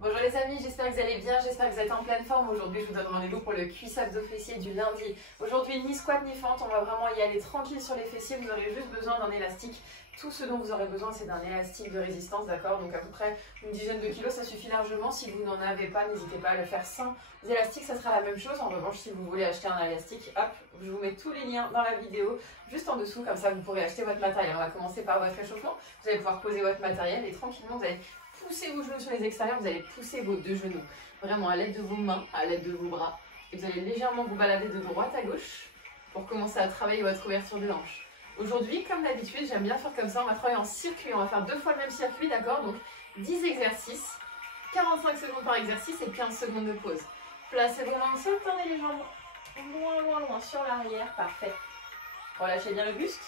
Bonjour les amis, j'espère que vous allez bien, j'espère que vous êtes en pleine forme. Aujourd'hui, je vous donne rendez-vous pour le cuisse abdos fessiers du lundi. Aujourd'hui, ni squat ni fente, on va vraiment y aller tranquille sur les fessiers. Vous aurez juste besoin d'un élastique. Tout ce dont vous aurez besoin, c'est d'un élastique de résistance, d'accord? Donc à peu près une dizaine de kilos, ça suffit largement. Si vous n'en avez pas, n'hésitez pas à le faire sans élastique, ça sera la même chose. En revanche, si vous voulez acheter un élastique, hop, je vous mets tous les liens dans la vidéo, juste en dessous, comme ça vous pourrez acheter votre matériel. On va commencer par votre échauffement. Vous allez pouvoir poser votre matériel et tranquillement, vous allez pousser vos genoux sur les extérieurs, vous allez pousser vos deux genoux, vraiment à l'aide de vos mains, à l'aide de vos bras. Et vous allez légèrement vous balader de droite à gauche pour commencer à travailler votre ouverture de hanche. Aujourd'hui, comme d'habitude, j'aime bien faire comme ça, on va travailler en circuit, on va faire 2 fois le même circuit, d'accord? Donc 10 exercices, 45 secondes par exercice et 15 secondes de pause. Placez vos mains au sol, tendez les jambes loin sur l'arrière, parfait. Relâchez bien le buste.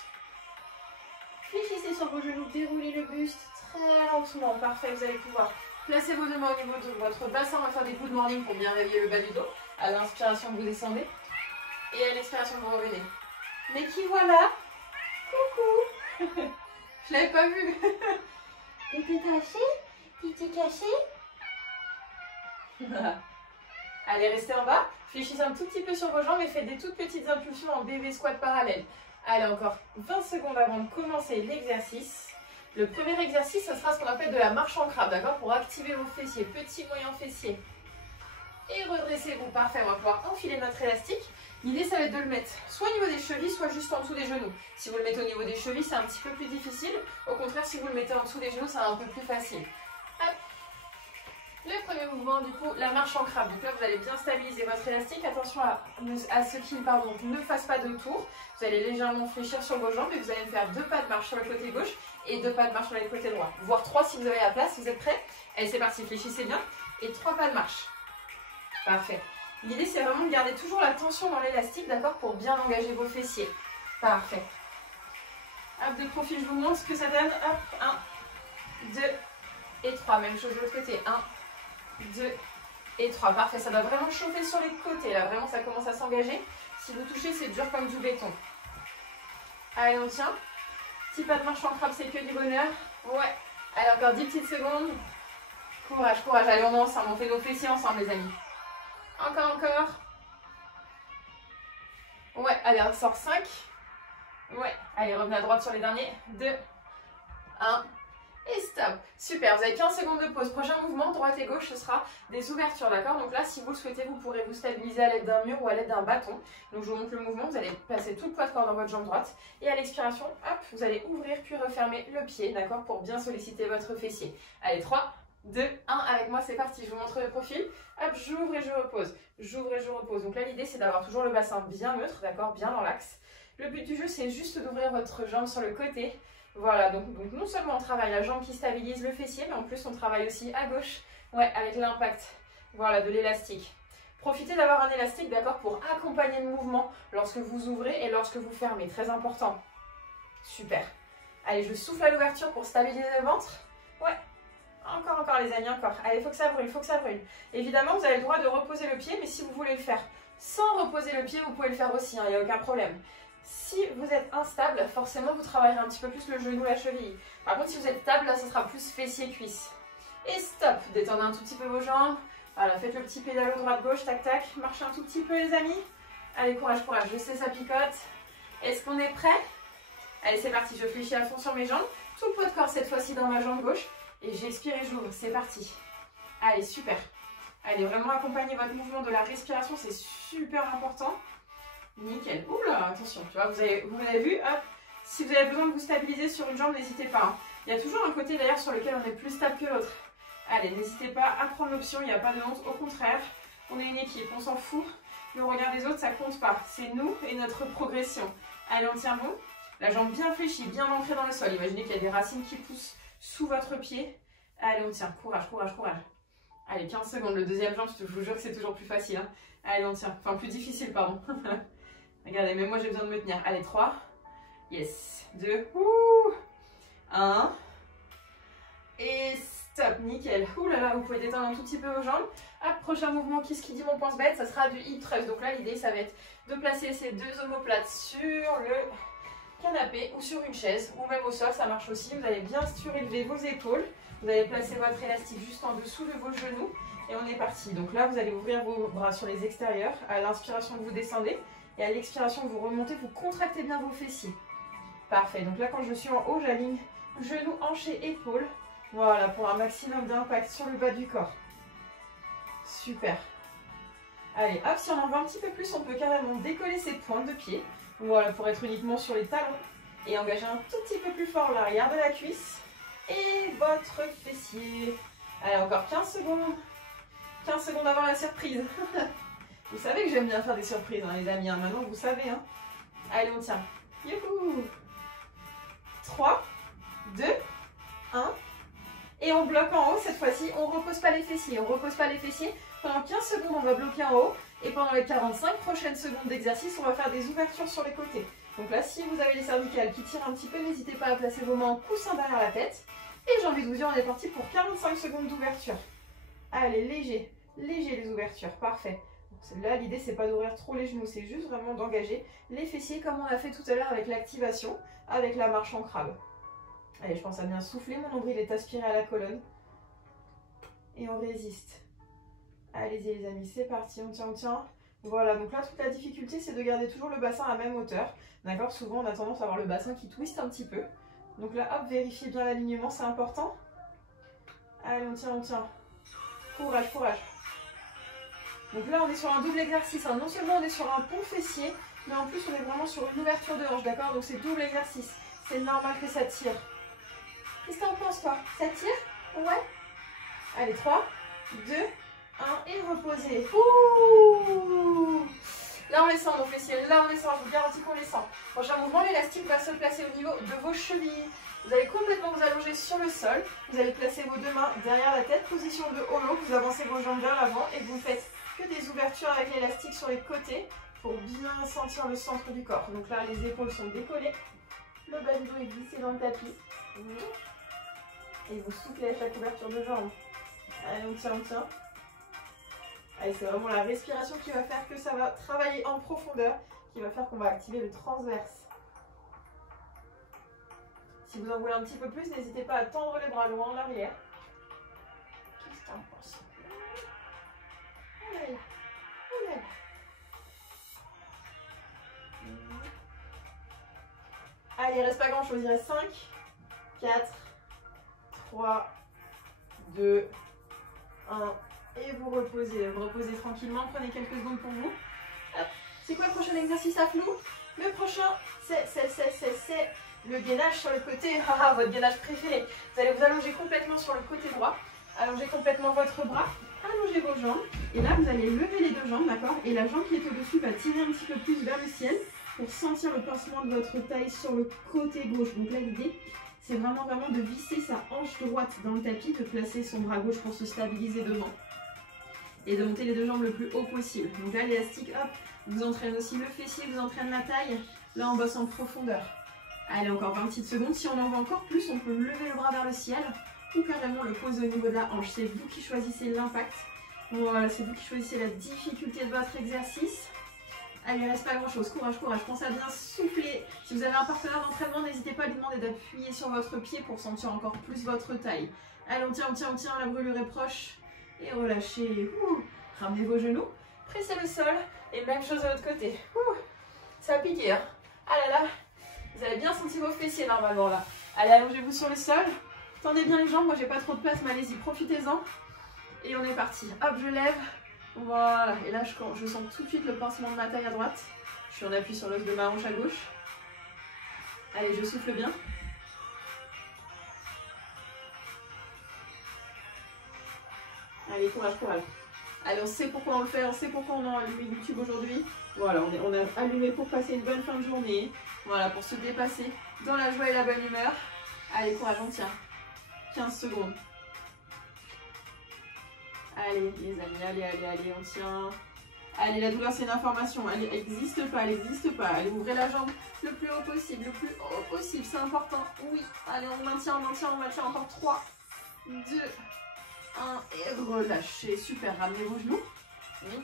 Fléchissez sur vos genoux, déroulez le buste très lentement, parfait. Vous allez pouvoir placer vos deux mains au niveau de votre bassin. On va faire des good morning pour bien réveiller le bas du dos. À l'inspiration, vous descendez et à l'expiration, vous revenez. Mais qui voilà? Coucou. Je l'avais pas vu. T'étais caché? T'étais caché? Allez, restez en bas. Fléchissez un tout petit peu sur vos jambes et faites des toutes petites impulsions en bébé squat parallèle. Allez, encore 20 secondes avant de commencer l'exercice. Le premier exercice, ce sera ce qu'on appelle de la marche en crabe, d'accord? Pour activer vos fessiers, petits, moyens fessiers. Et redressez-vous, parfait. On va pouvoir enfiler notre élastique. L'idée, ça va être de le mettre soit au niveau des chevilles, soit juste en dessous des genoux. Si vous le mettez au niveau des chevilles, c'est un petit peu plus difficile. Au contraire, si vous le mettez en dessous des genoux, c'est un peu plus facile. Hop. Le premier mouvement, du coup, la marche en crabe. Donc là, vous allez bien stabiliser votre élastique. Attention à ce qu'il ne fasse pas de tour. Vous allez légèrement fléchir sur vos jambes et vous allez me faire 2 pas de marche sur le côté gauche et 2 pas de marche sur le côté droit. Voire 3 si vous avez la place. Vous êtes prêts? Allez, c'est parti. Fléchissez bien. Et 3 pas de marche. Parfait. L'idée, c'est vraiment de garder toujours la tension dans l'élastique, d'accord? Pour bien engager vos fessiers. Parfait. Hop, de profil, je vous montre ce que ça donne. Hop, 1, 2 et 3. Même chose de l'autre côté. 1, 2 et 3. Parfait, ça va vraiment chauffer sur les côtés. Là, vraiment, ça commence à s'engager. Si vous touchez, c'est dur comme du béton. Allez, on tient. Petit pas de marche en crabe, c'est que du bonheur. Ouais. Allez, encore 10 petites secondes. Courage, courage. Allez, on est ensemble. On fait nos fessiers ensemble, les amis. Encore. Ouais, allez, on sort 5. Ouais. Allez, revenez à droite sur les derniers. 2, 1. Et stop. Super, vous avez 15 secondes de pause. Prochain mouvement, droite et gauche, ce sera des ouvertures, d'accord? Donc là, si vous le souhaitez, vous pourrez vous stabiliser à l'aide d'un mur ou à l'aide d'un bâton. Donc je vous montre le mouvement, vous allez placer tout le poids de corps dans votre jambe droite. Et à l'expiration, hop, vous allez ouvrir puis refermer le pied, d'accord? Pour bien solliciter votre fessier. Allez, 3, 2, 1, avec moi, c'est parti. Je vous montre le profil. Hop, j'ouvre et je repose. J'ouvre et je repose. Donc là, l'idée, c'est d'avoir toujours le bassin bien neutre, d'accord? Bien dans l'axe. Le but du jeu, c'est juste d'ouvrir votre jambe sur le côté. Voilà, donc non seulement on travaille la jambe qui stabilise le fessier, mais en plus on travaille aussi à gauche, ouais, avec l'impact, voilà, de l'élastique. Profitez d'avoir un élastique, d'accord, pour accompagner le mouvement lorsque vous ouvrez et lorsque vous fermez, très important. Super. Allez, je souffle à l'ouverture pour stabiliser le ventre. Ouais, encore les amis, encore. Allez, il faut que ça brûle, Évidemment, vous avez le droit de reposer le pied, mais si vous voulez le faire sans reposer le pied, vous pouvez le faire aussi, il n'y a aucun problème. Si vous êtes instable, forcément vous travaillerez un petit peu plus le genou, la cheville. Par contre, si vous êtes stable, là, ce sera plus fessier-cuisse. Et stop, détendez un tout petit peu vos jambes. Voilà, faites le petit pédalo droite-gauche, tac-tac. Marchez un tout petit peu, les amis. Allez, courage, je sais, ça picote. Est-ce qu'on est prêt? Allez, c'est parti, je fléchis à fond sur mes jambes. Tout le poids de corps cette fois-ci dans ma jambe gauche. Et j'expire et j'ouvre, c'est parti. Allez, super. Allez, vraiment accompagnez votre mouvement de la respiration, c'est super important. Nickel. Oula, attention, tu vois, vous avez vu, hop. Si vous avez besoin de vous stabiliser sur une jambe, n'hésitez pas. Hein. Il y a toujours un côté d'ailleurs sur lequel on est plus stable que l'autre. Allez, n'hésitez pas à prendre l'option, il n'y a pas de honte. Au contraire, on est une équipe, on s'en fout. Le regard des autres, ça compte pas. C'est nous et notre progression. Allez, on tient bon. La jambe bien fléchie, bien ancrée dans le sol. Imaginez qu'il y a des racines qui poussent sous votre pied. Allez, on tient. Courage. Allez, 15 secondes. Le deuxième jambe, je vous jure que c'est toujours plus facile. Hein. Allez, on tient. Enfin, plus difficile, pardon. Regardez, mais moi j'ai besoin de me tenir. Allez, 3. Yes. 2. 1. Et stop. Nickel. Ouh là là, vous pouvez détendre un tout petit peu vos jambes. Hop, prochain mouvement, qui dit mon pense-bête, ça sera du hip thrust. Donc là, l'idée, ça va être de placer ces 2 omoplates sur le canapé ou sur une chaise ou même au sol, ça marche aussi. Vous allez bien surélever vos épaules. Vous allez placer votre élastique juste en dessous de vos genoux et on est parti. Donc là, vous allez ouvrir vos bras sur les extérieurs. À l'inspiration, vous descendez et à l'expiration, vous remontez, vous contractez bien vos fessiers. Parfait. Donc là, quand je suis en haut, j'aligne genoux, hanches et épaules. Voilà, pour un maximum d'impact sur le bas du corps. Super. Allez, hop, si on en veut un petit peu plus, on peut carrément décoller ses pointes de pied. Voilà, pour être uniquement sur les talons. Et engager un tout petit peu plus fort l'arrière de la cuisse. Et votre fessier. Allez, encore 15 secondes. 15 secondes avant la surprise. Vous savez que j'aime bien faire des surprises, hein, les amis. Hein. Maintenant, vous savez. Hein. Allez, on tient. Youhou! 3, 2, 1. Et on bloque en haut. Cette fois-ci, on ne repose pas les fessiers. On ne repose pas les fessiers. Pendant 15 secondes, on va bloquer en haut. Et pendant les 45 prochaines secondes d'exercice, on va faire des ouvertures sur les côtés. Donc là, si vous avez les cervicales qui tirent un petit peu, n'hésitez pas à placer vos mains en coussin derrière la tête. Et j'ai envie de vous dire, on est parti pour 45 secondes d'ouverture. Allez, léger, léger les ouvertures, parfait. Là, l'idée, c'est pas d'ouvrir trop les genoux, c'est juste vraiment d'engager les fessiers comme on a fait tout à l'heure avec l'activation, avec la marche en crabe. Allez, je pense à bien souffler, mon nombril est aspiré à la colonne. Et on résiste. Allez-y les amis, c'est parti, on tient, on tient. Voilà, donc là, toute la difficulté, c'est de garder toujours le bassin à la même hauteur. D'accord? Souvent, on a tendance à avoir le bassin qui twiste un petit peu. Donc là, hop, vérifiez bien l'alignement, c'est important. Allez, on tient, on tient. Courage, courage. Donc là, on est sur un double exercice. Hein. Non seulement on est sur un pont fessier, mais en plus, on est vraiment sur une ouverture de hanche, d'accord? Donc c'est double exercice. C'est normal que ça tire. Qu'est-ce que t'en penses, toi? Ça tire? Ouais? Allez, 3, 2, 1 et reposez. Ouh! Là, on les sent, nos fessiers. Là, on les sent. Je vous garantis qu'on les sent. Prochain mouvement, l'élastique va se placer au niveau de vos chevilles. Vous allez complètement vous allonger sur le sol. Vous allez placer vos deux mains derrière la tête, position de holo. Vous avancez vos jambes vers l'avant et vous faites que des ouvertures avec l'élastique sur les côtés pour bien sentir le centre du corps. Donc là, les épaules sont décollées. Le bas du dos est glissé dans le tapis. Et vous soufflez à chaque ouverture de jambe. Allez, on tient, on tient. Allez, c'est vraiment la respiration qui va faire que ça va travailler en profondeur, qui va faire qu'on va activer le transverse. Si vous en voulez un petit peu plus, n'hésitez pas à tendre les bras loin en arrière. Qu'est-ce que t'en penses? Allez, allez. Allez, il ne reste pas grand chose, il reste 5, 4, 3, 2, 1. Et vous reposez tranquillement, prenez quelques secondes pour vous. C'est quoi le prochain exercice à flou? Le prochain, c'est le gainage sur le côté, votre gainage préféré. Vous allez vous allonger complètement sur le côté droit, allonger complètement votre bras, allongez vos jambes. Et là, vous allez lever les deux jambes, d'accord? Et la jambe qui est au-dessus va tirer un petit peu plus vers le ciel pour sentir le pincement de votre taille sur le côté gauche. Donc là, l'idée, c'est vraiment de visser sa hanche droite dans le tapis, de placer son bras gauche pour se stabiliser devant. Et de monter les deux jambes le plus haut possible. Donc là, l'élastique, hop, vous entraîne aussi le fessier, vous entraîne la taille. Là, on bosse en profondeur. Allez, encore 20 petites secondes. Si on en veut encore plus, on peut lever le bras vers le ciel ou carrément le poser au niveau de la hanche. C'est vous qui choisissez l'impact. Voilà, c'est vous qui choisissez la difficulté de votre exercice. Allez, il ne reste pas grand chose. Courage, courage. Pensez à bien souffler. Si vous avez un partenaire d'entraînement, n'hésitez pas à lui demander d'appuyer sur votre pied pour sentir encore plus votre taille. Allez, on tient, on tient, on tient. La brûlure est proche. Et relâchez. Ramenez vos genoux. Pressez le sol. Et même chose de l'autre côté. Ça a piqué, hein. Ah là là. Vous avez bien senti vos fessiers normalement là. Allez, allongez-vous sur le sol. Tendez bien les jambes. Moi, j'ai pas trop de place, mais allez-y, profitez-en. Et on est parti. Hop, je lève. Voilà. Et là, je sens tout de suite le pincement de ma taille à droite. Je suis en appui sur l'os de ma hanche à gauche. Allez, je souffle bien. Allez, courage, courage. Allez, on sait pourquoi on le fait, on sait pourquoi on a allumé YouTube aujourd'hui. Voilà, on a allumé pour passer une bonne fin de journée. Voilà, pour se dépasser dans la joie et la bonne humeur. Allez, courage, on tient. 15 secondes. Allez, les amis, allez, allez, allez, on tient. Allez, la douleur, c'est une information. Elle n'existe pas, elle n'existe pas. Allez, ouvrez la jambe le plus haut possible, le plus haut possible. C'est important. Oui. Allez, on maintient, on maintient, on maintient. Encore 3, 2, 1 et relâchez. Super, ramenez vos genoux. Oui.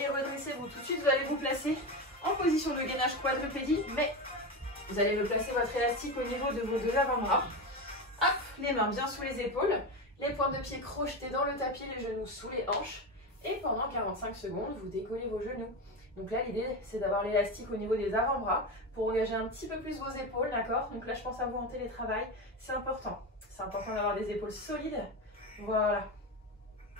Et redressez-vous. Tout de suite, vous allez vous placer en position de gainage quadrupédie, mais vous allez me placer votre élastique au niveau de vos deux avant-bras. Hop, les mains bien sous les épaules, les pointes de pied crochetés dans le tapis, les genoux sous les hanches. Et pendant 45 secondes, vous décollez vos genoux. Donc là, l'idée, c'est d'avoir l'élastique au niveau des avant-bras pour engager un petit peu plus vos épaules, d'accord? Donc là, je pense à vous en télétravail, c'est important. C'est important d'avoir des épaules solides. Voilà.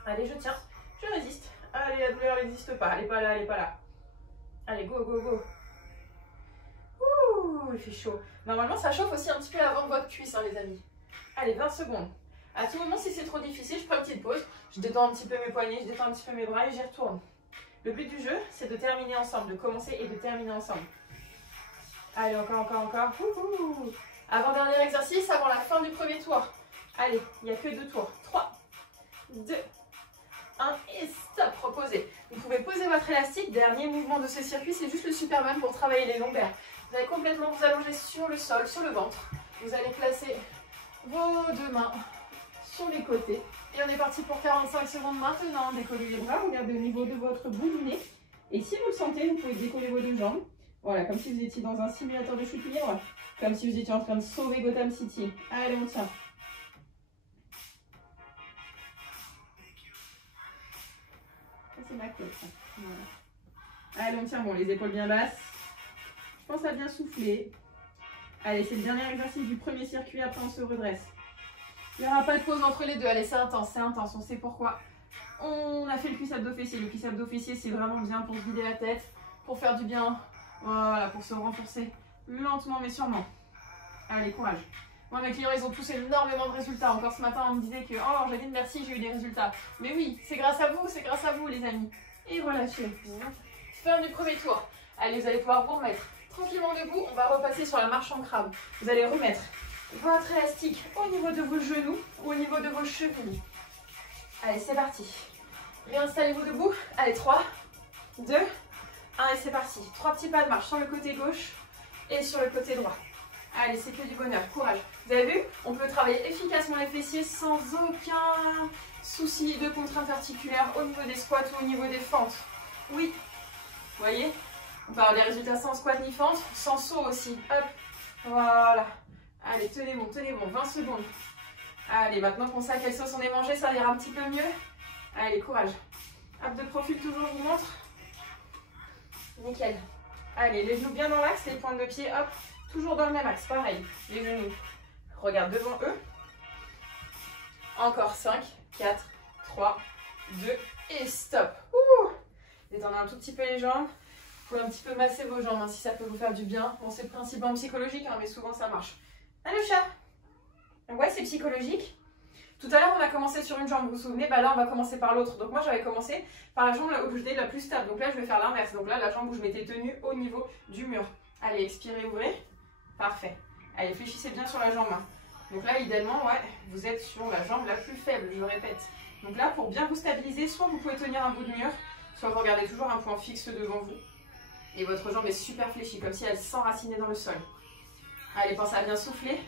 Allez, je tiens, je résiste. Allez, la douleur n'existe pas, elle n'est pas là, elle n'est pas là. Allez, go, go, go. Ouh, il fait chaud. Normalement, ça chauffe aussi un petit peu l'avant de votre cuisse, hein, les amis. Allez, 20 secondes. À tout moment, si c'est trop difficile, je prends une petite pause. Je détends un petit peu mes poignets, je détends un petit peu mes bras et j'y retourne. Le but du jeu, c'est de terminer ensemble, de commencer et de terminer ensemble. Allez, encore, encore, encore. Ouh. Avant-dernier exercice, avant la fin du premier tour. Allez, il n'y a que 2 tours. 3, 2, 1 et stop, reposez. Vous pouvez poser votre élastique. Dernier mouvement de ce circuit, c'est juste le Superman pour travailler les lombaires. Vous allez complètement vous allonger sur le sol, sur le ventre. Vous allez placer vos 2 mains sur les côtés. Et on est parti pour 45 secondes maintenant. Décollez les bras, regardez au niveau de votre bout du nez. Et si vous le sentez, vous pouvez décoller vos 2 jambes. Voilà, comme si vous étiez dans un simulateur de chute libre. Comme si vous étiez en train de sauver Gotham City. Allez, on tient. C'est ma côte. Voilà. Allez, on tient bon, les épaules bien basses. Je pense à bien souffler. Allez, c'est le dernier exercice du premier circuit. Après, on se redresse. Il n'y aura pas de pause entre les deux. Allez, c'est intense, on sait pourquoi. On a fait le cuisse-abdos-fessier. Le cuisse-abdos-fessier, c'est vraiment bien pour se vider la tête, pour faire du bien. Voilà, pour se renforcer lentement mais sûrement. Allez, courage. Moi, mes clients, ils ont tous énormément de résultats. Encore ce matin, on me disait que « Oh, Angéline, merci, j'ai eu des résultats. » Mais oui, c'est grâce à vous, les amis. Et relâchez. Fin du premier tour. Allez, vous allez pouvoir vous remettre tranquillement debout. On va repasser sur la marche en crabe. Vous allez remettre votre élastique au niveau de vos genoux ou au niveau de vos chevilles. Allez, c'est parti. Réinstallez-vous debout. Allez, 3, 2, 1 et c'est parti. 3 petits pas de marche sur le côté gauche et sur le côté droit. Allez, c'est que du bonheur, courage. Vous avez vu, on peut travailler efficacement les fessiers sans aucun souci de contrainte articulaire au niveau des squats ou au niveau des fentes. Oui, vous voyez, on peut avoir des résultats sans squat ni fente, sans saut aussi. Hop, voilà. Allez, tenez bon, 20 secondes. Allez, maintenant qu'on sait à quelle sauce on est mangé, ça ira un petit peu mieux. Allez, courage. Hop, de profil toujours, je vous montre. Nickel. Allez, les genoux bien dans l'axe, les pointes de pied, hop, toujours dans le même axe, pareil. Les genoux, regarde devant eux. Encore 5, 4, 3, 2 et stop. Ouh. Détendez un tout petit peu les jambes. Vous pouvez un petit peu masser vos jambes hein, si ça peut vous faire du bien. Bon, c'est principalement psychologique, hein, mais souvent ça marche. Allez, chat. Ouais, c'est psychologique. Tout à l'heure, on a commencé sur une jambe, vous vous souvenez? Bah là, on va commencer par l'autre. Donc moi, j'avais commencé par la jambe là où j'étais la plus stable. Donc là, je vais faire l'inverse. Donc là, la jambe où je m'étais tenue au niveau du mur. Allez, expirez, ouvrez. Parfait. Allez, fléchissez bien sur la jambe. Hein. Donc là, idéalement, ouais, vous êtes sur la jambe la plus faible, je répète. Donc là, pour bien vous stabiliser, soit vous pouvez tenir un bout de mur, soit vous regardez toujours un point fixe devant vous. Et votre jambe est super fléchie, comme si elle s'enracinait dans le sol. Allez, pensez à bien souffler.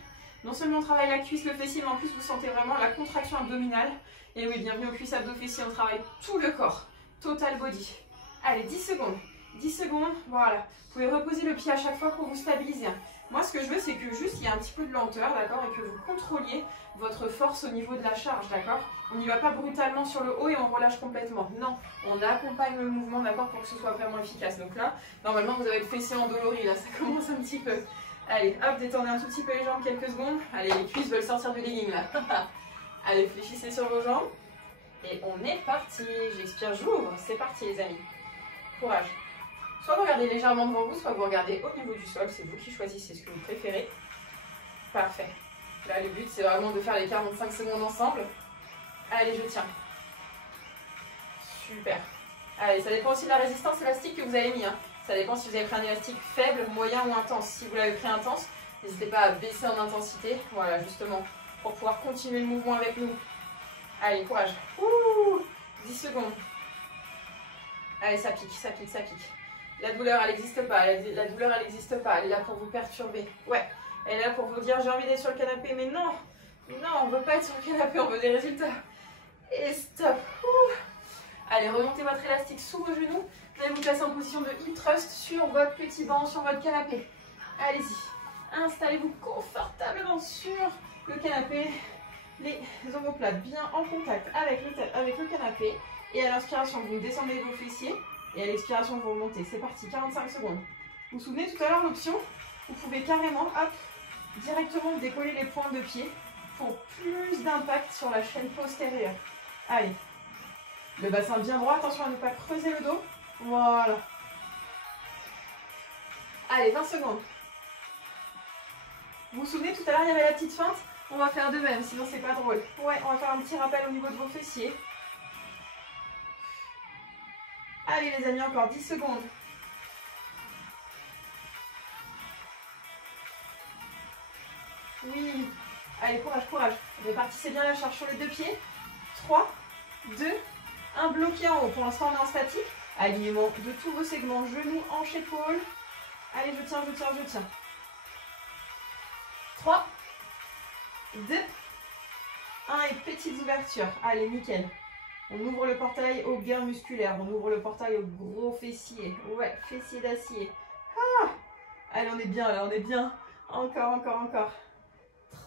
Non seulement on travaille la cuisse, le fessier, mais en plus vous sentez vraiment la contraction abdominale. Et oui, bienvenue au cuisse abdos fessier, on travaille tout le corps. Total body. Allez, 10 secondes. 10 secondes, voilà. Vous pouvez reposer le pied à chaque fois pour vous stabiliser. Moi, ce que je veux, c'est que juste il y a un petit peu de lenteur, d'accord, et que vous contrôliez votre force au niveau de la charge, d'accord. On n'y va pas brutalement sur le haut et on relâche complètement. Non, on accompagne le mouvement, d'accord, pour que ce soit vraiment efficace. Donc là, normalement, vous avez le fessier endolori, là, ça commence un petit peu. Allez, hop, détendez un tout petit peu les jambes quelques secondes. Allez, les cuisses veulent sortir du legging, là. Allez, fléchissez sur vos jambes. Et on est parti. J'expire, j'ouvre. C'est parti, les amis. Courage. Soit vous regardez légèrement devant vous, soit vous regardez au niveau du sol. C'est vous qui choisissez ce que vous préférez. Parfait. Là, le but, c'est vraiment de faire les 45 secondes ensemble. Allez, je tiens. Super. Allez, ça dépend aussi de la résistance élastique que vous avez mis. Hein. Ça dépend si vous avez pris un élastique faible, moyen ou intense. Si vous l'avez pris intense, n'hésitez pas à baisser en intensité. Voilà, justement, pour pouvoir continuer le mouvement avec nous. Allez, courage. Ouh, 10 secondes. Allez, ça pique, ça pique, ça pique. La douleur, elle n'existe pas. La douleur, elle n'existe pas. Elle est là pour vous perturber. Ouais, elle est là pour vous dire, j'ai envie d'être sur le canapé, mais non. Non, on ne veut pas être sur le canapé, on veut des résultats. Et stop. Ouh. Allez, remontez votre élastique sous vos genoux. Vous allez vous placer en position de hip thrust sur votre petit banc, sur votre canapé. Allez-y. Installez-vous confortablement sur le canapé. les omoplates bien en contact avec le canapé. Et à l'inspiration, vous descendez vos fessiers. Et à l'expiration, vous remontez. C'est parti, 45 secondes. Vous vous souvenez tout à l'heure l'option? Vous pouvez carrément, hop, directement décoller les pointes de pied pour plus d'impact sur la chaîne postérieure. Allez. Le bassin bien droit, attention à ne pas creuser le dos. Voilà. Allez, 20 secondes. Vous vous souvenez, tout à l'heure, il y avait la petite feinte? On va faire de même, sinon c'est pas drôle. Ouais, on va faire un petit rappel au niveau de vos fessiers. Allez les amis, encore 10 secondes. Oui. Allez, courage, courage. Répartissez bien la charge sur les deux pieds. 3, 2, 1, bloqué en haut. Pour l'instant, on est en statique. Alignement de tous vos segments, genoux, hanches, épaules. Allez, je tiens, je tiens, je tiens. 3, 2, 1 et petites ouvertures. Allez, nickel. On ouvre le portail au gain musculaire. On ouvre le portail au gros fessier. Ouais, fessier d'acier. Ah, allez, on est bien là, on est bien. Encore, encore, encore.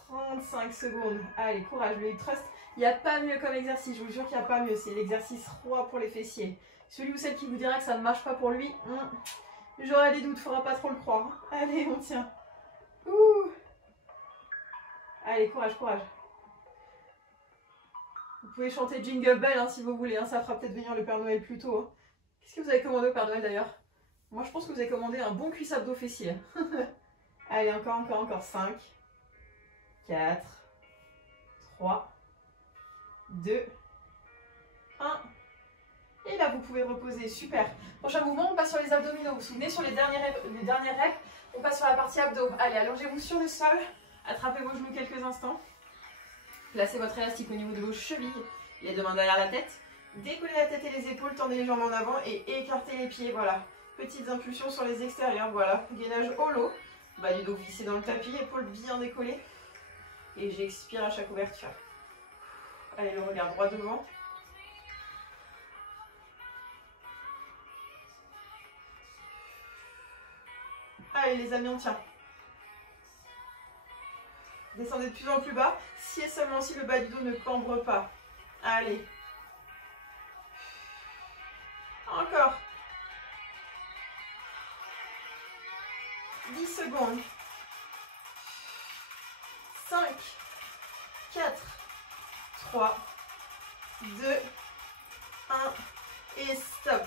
35 secondes. Allez, courage, le hip thrust. Il n'y a pas mieux comme exercice. Je vous jure qu'il n'y a pas mieux. C'est l'exercice roi pour les fessiers. Celui ou celle qui vous dira que ça ne marche pas pour lui, j'aurais des doutes. Il ne faudra pas trop le croire. Allez, on tient. Ouh. Allez, courage, courage. Vous pouvez chanter Jingle Bell hein, si vous voulez. Hein. Ça fera peut-être venir le Père Noël plus tôt. Hein. Qu'est-ce que vous avez commandé au Père Noël d'ailleurs? Moi, je pense que vous avez commandé un bon cuisse abdos fessier. Allez, encore, encore, encore. 5, 4, 3, 2, 1. Et là, vous pouvez reposer. Super. Prochain mouvement, on passe sur les abdominaux. Vous vous souvenez, sur les dernières règles, on passe sur la partie abdos. Allez, allongez-vous sur le sol. Attrapez vos genoux quelques instants. Placez votre élastique au niveau de vos chevilles. Les deux mains derrière la tête. Décollez la tête et les épaules. Tendez les jambes en avant et écartez les pieds. Voilà. Petites impulsions sur les extérieurs. Voilà. Gainage holo. Bas du dos vissé dans le tapis. Épaules bien décollées. Et j'expire à chaque ouverture. Allez, le regard droit devant. Allez les amis, on tient. Descendez de plus en plus bas, si et seulement si le bas du dos ne cambre pas. Allez. Encore. 10 secondes. 5, 4, 3, 2, 1 et stop.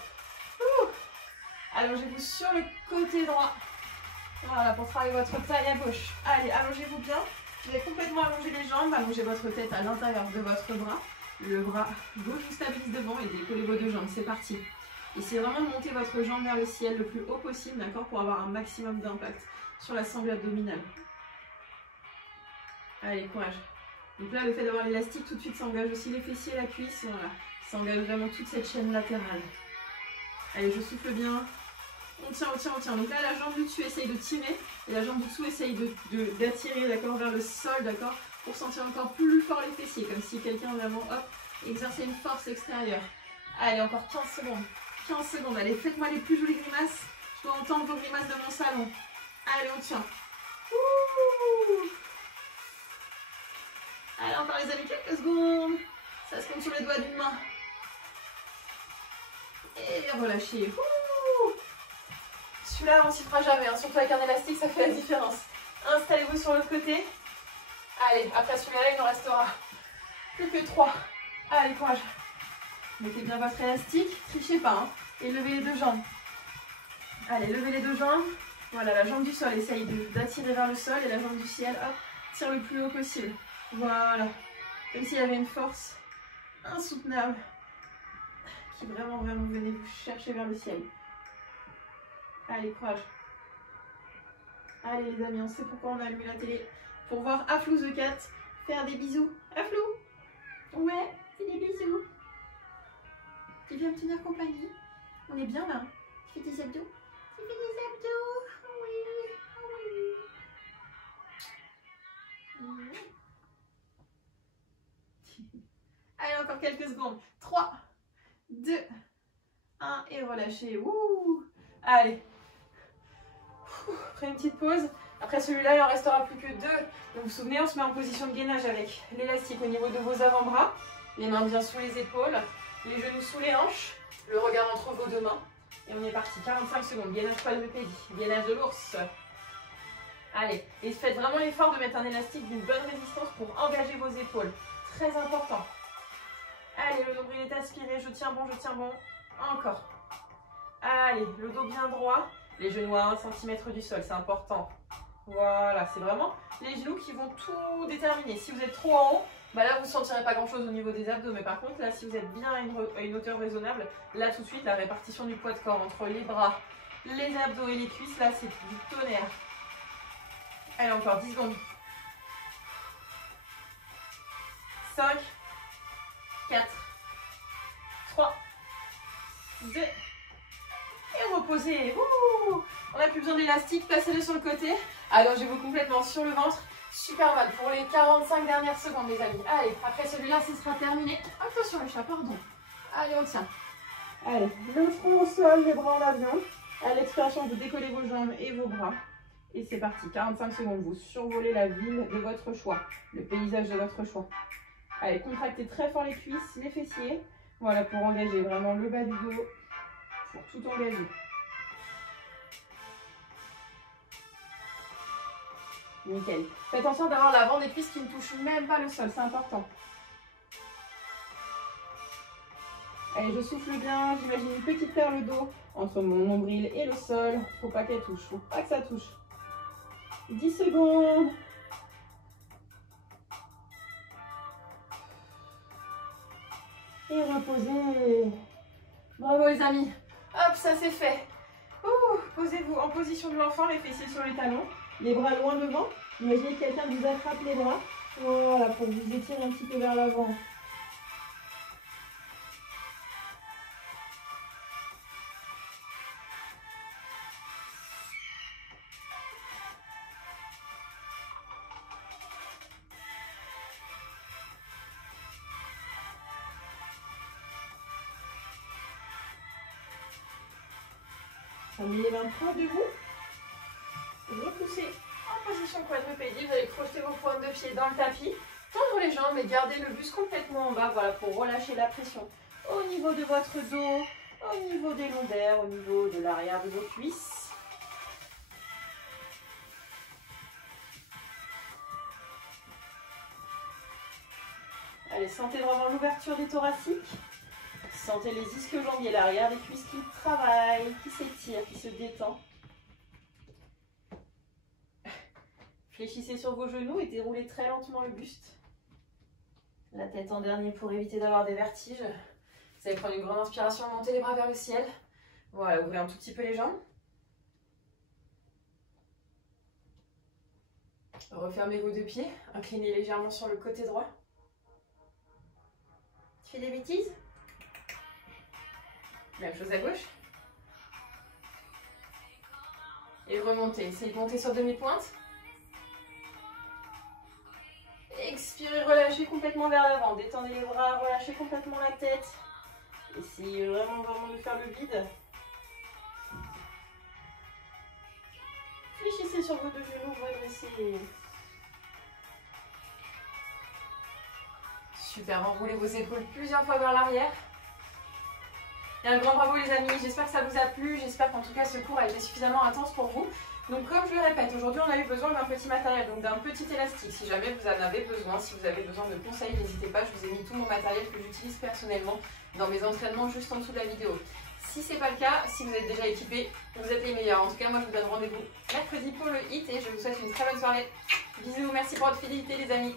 Allongez-vous sur le côté droit. Voilà, pour travailler votre taille à gauche. Allez, allongez-vous bien. Vous allez complètement allonger les jambes. Allongez votre tête à l'intérieur de votre bras. Le bras gauche vous stabilise devant et décollez vos deux jambes. C'est parti. Essayez vraiment de monter votre jambe vers le ciel le plus haut possible, d'accord, pour avoir un maximum d'impact sur la sangle abdominale. Allez, courage. Donc là, le fait d'avoir l'élastique, tout de suite, ça engage aussi les fessiers et la cuisse. Voilà. Ça engage vraiment toute cette chaîne latérale. Allez, je souffle bien. On tient, on tient, on tient. Donc là, la jambe du dessus essaye de tirer et la jambe du dessous essaye d'attirer, d'accord, vers le sol, d'accord, pour sentir encore plus fort les fessiers, comme si quelqu'un vraiment, hop, exerçait une force extérieure. Allez, encore 15 secondes. 15 secondes. Allez, faites-moi les plus jolies grimaces. Je dois entendre vos grimaces de mon salon. Allez, on tient. Ouh. Allez, encore les amis, quelques secondes. Ça se compte sur les doigts d'une main. Et relâchez. Ouh. Celui-là, on s'y fera jamais, hein. Surtout avec un élastique, ça fait la différence. Installez-vous sur l'autre côté. Allez, après celui-là, il nous restera plus que 3. Allez, courage. Mettez bien votre élastique, trichez pas, hein. Et levez les deux jambes. Allez, levez les deux jambes. Voilà, la jambe du sol, essaye d'attirer vers le sol et la jambe du ciel, hop, tire le plus haut possible. Voilà. Comme s'il y avait une force insoutenable qui vraiment venait vous chercher vers le ciel. Allez, courage. Allez les amis, on sait pourquoi on a allumé la télé. Pour voir Aflou the Cat faire des bisous. Aflou? Ouais, c'est des bisous. Tu viens me tenir compagnie? On est bien là. Tu fais des abdos? Tu fais des abdos? Oui, oui. Allez, encore quelques secondes. 3, 2, 1 et relâchez. Ouh. Allez. Après une petite pause, Après celui-là, il en restera plus que 2. Donc vous vous souvenez, on se met en position de gainage avec l'élastique au niveau de vos avant-bras, les mains bien sous les épaules, les genoux sous les hanches, le regard entre vos 2 mains. Et on est parti, 45 secondes, gainage quadrupédie, gainage de l'ours. Allez, et faites vraiment l'effort de mettre un élastique d'une bonne résistance pour engager vos épaules. Très important. Allez, le nombril est aspiré, je tiens bon, encore. Allez, le dos bien droit, les genoux à 1 cm du sol, c'est important. Voilà, c'est vraiment les genoux qui vont tout déterminer. Si vous êtes trop en haut, bah là vous ne sentirez pas grand chose au niveau des abdos, mais par contre là si vous êtes bien à une hauteur raisonnable, là tout de suite la répartition du poids de corps entre les bras, les abdos et les cuisses, là c'est du tonnerre. Allez, encore 10 secondes. 5, 4, 3, 2, et reposez. Ouh, on n'a plus besoin d'élastique, placez-le sur le côté. Allongez-vous complètement sur le ventre. Super mal pour les 45 dernières secondes, les amis. Allez, après celui-là, ce sera terminé. Attention le chat, pardon. Allez, on tient. Allez, le front au sol, les bras en avion. À l'expiration, vous décollez vos jambes et vos bras. Et c'est parti, 45 secondes. Vous survolez la ville de votre choix, le paysage de votre choix. Allez, contractez très fort les cuisses, les fessiers. Voilà, pour engager vraiment le bas du dos, pour tout engager. Nickel. Faites attention d'avoir l'avant des cuisses qui ne touchent même pas le sol, c'est important. Allez, je souffle bien, j'imagine une petite perle d'eau entre mon nombril et le sol. Faut pas qu'elle touche, faut pas que ça touche. 10 secondes. Et reposez. Bravo les amis. Hop, ça c'est fait. Posez-vous en position de l'enfant, les fessiers sur les talons. Les bras loin devant. Imaginez que quelqu'un vous attrape les bras. Voilà, pour vous étirer un petit peu vers l'avant. Amenez les mains proches de vous. Repoussez en position quadrupédie. Vous allez projeter vos pointes de pied dans le tapis. Tendre les jambes et garder le buste complètement en bas. Voilà, pour relâcher la pression au niveau de votre dos, au niveau des lombaires, au niveau de l'arrière de vos cuisses. Allez, sentez vraiment l'ouverture des thoraciques. Sentez les ischio-jambiers, l'arrière des cuisses qui travaillent, qui s'étirent, qui se détendent. Fléchissez sur vos genoux et déroulez très lentement le buste. La tête en dernier pour éviter d'avoir des vertiges. Vous allez prendre une grande inspiration, montez les bras vers le ciel. Voilà, ouvrez un tout petit peu les jambes. Refermez vos 2 pieds, inclinez légèrement sur le côté droit. Tu fais des bêtises? Même chose à gauche. Et remontez. Essayez de monter sur demi-pointe. Expirez, relâchez complètement vers l'avant. Détendez les bras, relâchez complètement la tête. Essayez vraiment de faire le vide. Fléchissez sur vos 2 genoux, redressez. Super, enroulez vos épaules plusieurs fois vers l'arrière. Et un grand bravo les amis, j'espère que ça vous a plu, j'espère qu'en tout cas ce cours a été suffisamment intense pour vous. Donc comme je le répète, aujourd'hui on a eu besoin d'un petit matériel, donc d'un petit élastique. Si jamais vous en avez besoin, si vous avez besoin de conseils, n'hésitez pas, je vous ai mis tout mon matériel que j'utilise personnellement dans mes entraînements juste en dessous de la vidéo. Si ce n'est pas le cas, si vous êtes déjà équipés, vous êtes les meilleurs. En tout cas, moi je vous donne rendez-vous mercredi pour le HIIT et je vous souhaite une très bonne soirée. Bisous, merci pour votre fidélité les amis.